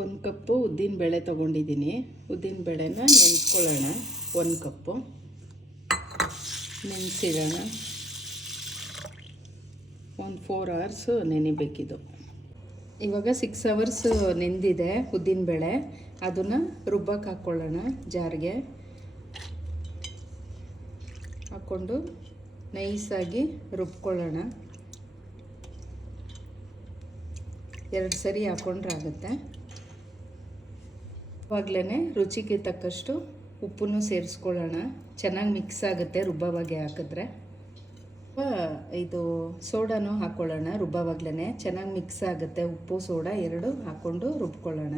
1 ಕಪ್ಪು ಉದ್ದಿನಬೇಳೆ ತೊಗೊಂಡಿದ್ದೀನಿ. ಉದ್ದಿನಬೇಳೆನ ನೆನೆಸ್ಕೊಳ್ಳೋಣ. 1 ಕಪ್ಪು ನೆನೆಸಿಡೋಣ. ಒಂದು 4 ಅವರ್ಸು ನೆನೆಬೇಕಿದು. ಇವಾಗ 6 ಅವರ್ಸ್ ನೆಂದಿದೆ ಉದ್ದಿನಬೇಳೆ. ಅದನ್ನು ರುಬ್ಬಕ್ಕೆ ಹಾಕ್ಕೊಳ್ಳೋಣ. ಜಾರಿಗೆ ಹಾಕ್ಕೊಂಡು ನೈಸಾಗಿ ರುಬ್ಕೊಳ್ಳೋಣ. 2 ಸರಿ ಹಾಕ್ಕೊಂಡ್ರೆ ಆಗುತ್ತೆ. ಇವಾಗಲೇ ರುಚಿಗೆ ತಕ್ಕಷ್ಟು ಉಪ್ಪನ್ನು ಸೇರಿಸ್ಕೊಳ್ಳೋಣ. ಚೆನ್ನಾಗಿ ಮಿಕ್ಸ್ ಆಗುತ್ತೆ ರುಬ್ಬವಾಗೆ ಹಾಕಿದ್ರೆ. ಇದು ಸೋಡಾನು ಹಾಕ್ಕೊಳ್ಳೋಣ. ರುಬ್ಬವಾಗಲೇ ಚೆನ್ನಾಗಿ ಮಿಕ್ಸ್ ಆಗುತ್ತೆ. ಉಪ್ಪು ಸೋಡಾ 2 ಹಾಕ್ಕೊಂಡು ರುಬ್ಕೊಳ್ಳೋಣ.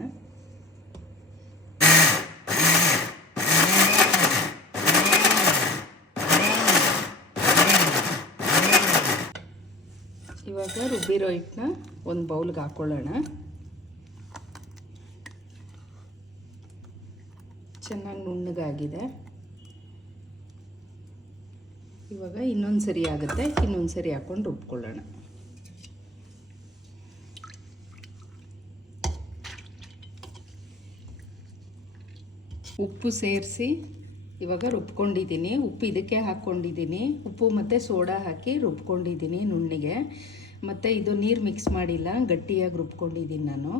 ಇವಾಗ ರುಬ್ಬಿರೋ ಹಿಟ್ಟನ್ನ ಒಂದು ಬೌಲ್ಗೆ ಹಾಕ್ಕೊಳ್ಳೋಣ. ಚೆನ್ನಾಗಿ ನುಣ್ಣಗಾಗಿದೆ. ಇವಾಗ ಇನ್ನೊಂದು ಸರಿ ಆಗುತ್ತೆ. ಇನ್ನೊಂದು ಸರಿ ಹಾಕ್ಕೊಂಡು ರುಬ್ಕೊಳ್ಳೋಣ. ಉಪ್ಪು ಸೇರಿಸಿ ಇವಾಗ ರುಬ್ಕೊಂಡಿದ್ದೀನಿ. ಉಪ್ಪು ಇದಕ್ಕೆ ಹಾಕ್ಕೊಂಡಿದ್ದೀನಿ. ಉಪ್ಪು ಮತ್ತು ಸೋಡಾ ಹಾಕಿ ರುಬ್ಕೊಂಡಿದ್ದೀನಿ ನುಣ್ಣಿಗೆ. ಮತ್ತು ಇದು ನೀರು ಮಿಕ್ಸ್ ಮಾಡಿಲ್ಲ, ಗಟ್ಟಿಯಾಗಿ ರುಬ್ಕೊಂಡಿದ್ದೀನಿ ನಾನು.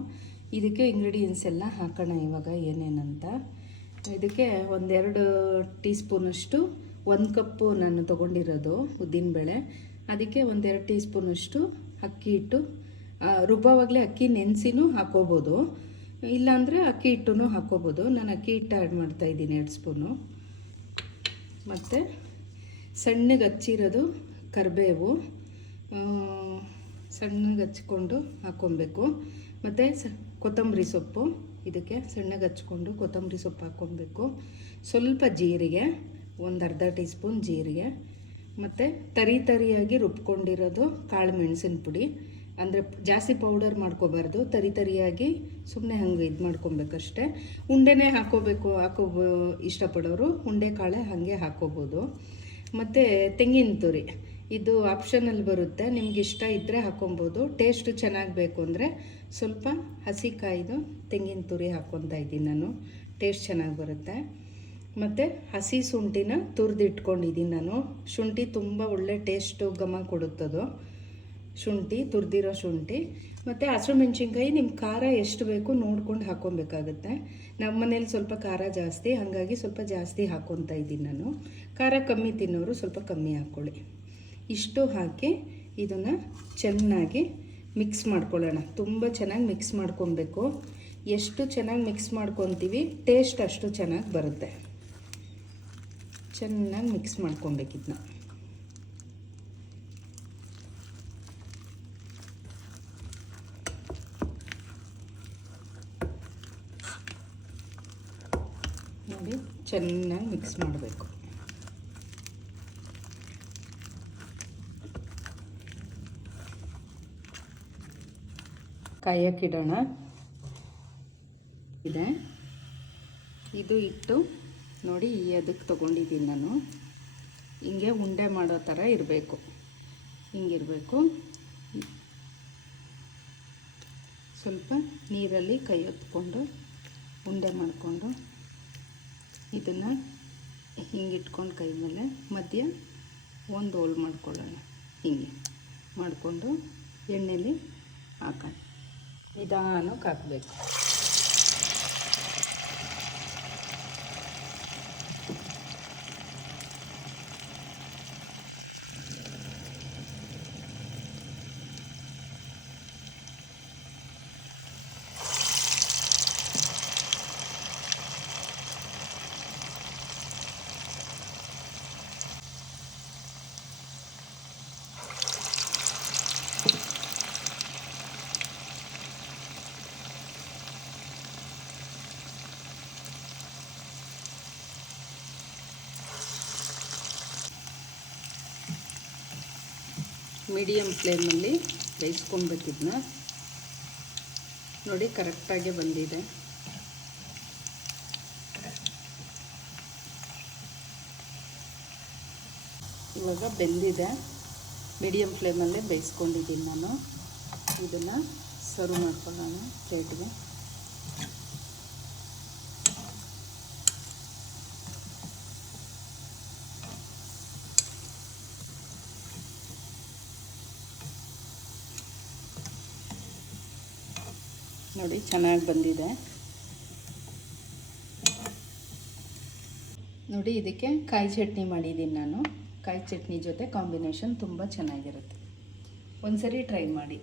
ಇದಕ್ಕೆ ಇಂಗ್ರೀಡಿಯೆಂಟ್ಸ್ ಎಲ್ಲ ಹಾಕೋಣ ಇವಾಗ ಏನೇನಂತ. ಇದಕ್ಕೆ 1-2 ಟೀ ಸ್ಪೂನಷ್ಟು, 1 ಕಪ್ಪು ನಾನು ತೊಗೊಂಡಿರೋದು ಉದ್ದಿನಬೇಳೆ. ಅದಕ್ಕೆ 1-2 ಟೀ ಸ್ಪೂನಷ್ಟು ಅಕ್ಕಿ ಹಿಟ್ಟು. ರುಬ್ಬವಾಗಲೇ ಅಕ್ಕಿ ನೆನೆಸಿನೂ ಹಾಕೋಬೋದು, ಇಲ್ಲಾಂದರೆ ಅಕ್ಕಿ ಹಿಟ್ಟನ್ನು ಹಾಕೋಬೋದು. ನಾನು ಅಕ್ಕಿ ಹಿಟ್ಟು ಆ್ಯಡ್ ಮಾಡ್ತಾಯಿದ್ದೀನಿ 2 ಸ್ಪೂನು. ಮತ್ತು ಸಣ್ಣಗೆ ಹಚ್ಚಿರೋದು ಕರಿಬೇವು ಸಣ್ಣಗೆ ಹಚ್ಕೊಂಡು ಹಾಕ್ಕೊಬೇಕು. ಮತ್ತು ಕೊತ್ತಂಬರಿ ಸೊಪ್ಪು, ಇದಕ್ಕೆ ಸಣ್ಣಗೆ ಹಚ್ಕೊಂಡು ಕೊತ್ತಂಬರಿ ಸೊಪ್ಪು ಹಾಕ್ಕೊಬೇಕು. ಸ್ವಲ್ಪ ಜೀರಿಗೆ, 1/2 ಟೀ ಸ್ಪೂನ್ ಜೀರಿಗೆ. ಮತ್ತು ತರಿಯಾಗಿ ರುಬ್ಕೊಂಡಿರೋದು ಕಾಳು ಮೆಣಸಿನ ಪುಡಿ. ಅಂದರೆ ಜಾಸ್ತಿ ಪೌಡರ್ ಮಾಡ್ಕೋಬಾರ್ದು, ತರಿಯಾಗಿ ಸುಮ್ಮನೆ ಹಂಗೆ ಇದು ಮಾಡ್ಕೊಬೇಕಷ್ಟೆ. ಉಂಡೆನೇ ಹಾಕ್ಕೋಬೇಕು. ಇಷ್ಟಪಡೋರು ಉಂಡೆ ಕಾಳೆ ಹಾಗೆ ಹಾಕ್ಕೋಬೋದು. ಮತ್ತು ತೆಂಗಿನ ತುರಿ, ಇದು ಆಪ್ಷನಲ್ ಬರುತ್ತೆ. ನಿಮ್ಗೆ ಇಷ್ಟ ಇದ್ದರೆ ಹಾಕ್ಕೊಬೋದು. ಟೇಸ್ಟ್ ಚೆನ್ನಾಗಿ ಬೇಕು ಅಂದರೆ ಸ್ವಲ್ಪ ಹಸಿ ಕಾಯ್ದು ತೆಂಗಿನ ತುರಿ ಹಾಕ್ಕೊತಾ ಇದ್ದೀನಿ ನಾನು. ಟೇಸ್ಟ್ ಚೆನ್ನಾಗಿ ಬರುತ್ತೆ. ಮತ್ತು ಹಸಿ ಶುಂಠಿನ ತುರಿದಿಟ್ಕೊಂಡಿದ್ದೀನಿ ನಾನು. ಶುಂಠಿ ತುಂಬ ಒಳ್ಳೆ ಟೇಸ್ಟು ಘಮ ಕೊಡುತ್ತದು. ಶುಂಠಿ, ತುರಿದಿರೋ ಶುಂಠಿ. ಮತ್ತು ಹಸಿಮೆಣ್ಸಿನ್ಕಾಯಿ ನಿಮ್ಮ ಖಾರ ಎಷ್ಟು ಬೇಕು ನೋಡ್ಕೊಂಡು ಹಾಕ್ಕೊಬೇಕಾಗತ್ತೆ. ನಮ್ಮ ಮನೇಲಿ ಸ್ವಲ್ಪ ಖಾರ ಜಾಸ್ತಿ, ಹಾಗಾಗಿ ಸ್ವಲ್ಪ ಜಾಸ್ತಿ ಹಾಕ್ಕೊತಾ ಇದ್ದೀನಿ ನಾನು. ಖಾರ ಕಮ್ಮಿ ತಿನ್ನೋರು ಸ್ವಲ್ಪ ಕಮ್ಮಿ ಹಾಕ್ಕೊಳ್ಳಿ. ಇಷ್ಟು ಹಾಕಿ ಇದನ್ನು ಚೆನ್ನಾಗಿ ಮಿಕ್ಸ್ ಮಾಡ್ಕೊಳ್ಳೋಣ. ತುಂಬ ಚೆನ್ನಾಗಿ ಮಿಕ್ಸ್ ಮಾಡ್ಕೊಬೇಕು. ಎಷ್ಟು ಚೆನ್ನಾಗಿ ಮಿಕ್ಸ್ ಮಾಡ್ಕೊತೀವಿ ಟೇಸ್ಟ್ ಅಷ್ಟು ಚೆನ್ನಾಗಿ ಬರುತ್ತೆ. ಚೆನ್ನಾಗಿ ಮಿಕ್ಸ್ ಮಾಡ್ಕೊಬೇಕಿದ್ನ. ನೋಡಿ, ಚೆನ್ನಾಗಿ ಮಿಕ್ಸ್ ಮಾಡಬೇಕು. ಕಾಯಕ್ಕಿಡೋಣ. ಇದೆ ಇದು ಇಟ್ಟು ನೋಡಿ, ಅದಕ್ಕೆ ತೊಗೊಂಡಿದ್ದೀನಿ ನಾನು. ಹಿಂಗೆ ಉಂಡೆ ಮಾಡೋ ಥರ ಇರಬೇಕು. ಹಿಂಗಿರಬೇಕು. ಸ್ವಲ್ಪ ನೀರಲ್ಲಿ ಕೈ ಹೊತ್ಕೊಂಡು ಉಂಡೆ ಮಾಡಿಕೊಂಡು ಇದನ್ನು ಹಿಂಗಿಟ್ಕೊಂಡು ಕೈ ಮೇಲೆ ಮಧ್ಯ ಒಂದು ಹೋಲ್ ಮಾಡ್ಕೊಳ್ಳೋಣ. ಹಿಂಗೆ ಮಾಡಿಕೊಂಡು ಎಣ್ಣೆಲಿ ಹಾಕೋಣ. ನಿಧಾನಕ್ಕೆ ಹಾಕಬೇಕು. ಮೀಡಿಯಮ್ ಫ್ಲೇಮಲ್ಲಿ ಬೇಯಿಸ್ಕೊಬೇಕಿದ್ನ. ನೋಡಿ, ಕರೆಕ್ಟಾಗಿ ಬಂದಿದೆ. ಇವಾಗ ಬೆಂದಿದೆ. ಮೀಡಿಯಮ್ ಫ್ಲೇಮಲ್ಲೇ ಬೇಯಿಸ್ಕೊಂಡಿದ್ದೀನಿ ನಾನು. ಇದನ್ನು ಸರ್ವ್ ಮಾಡ್ಕೊಳ್ಳೋಣ ಪ್ಲೇಟ್ಗೆ. ನೋಡಿ ಚೆನ್ನಾಗಿ ಬಂದಿದೆ. ನೋಡಿ ಇದಕ್ಕೆ ಕಾಯಿ ಚಟ್ನಿ ಮಾಡಿದ್ದೀನಿ ನಾನು. ಕಾಯಿ ಚಟ್ನಿ ಜೊತೆ ಕಾಂಬಿನೇಷನ್ ತುಂಬ ಚೆನ್ನಾಗಿರುತ್ತೆ. ಒಂದ್ಸರಿ ಟ್ರೈ ಮಾಡಿ.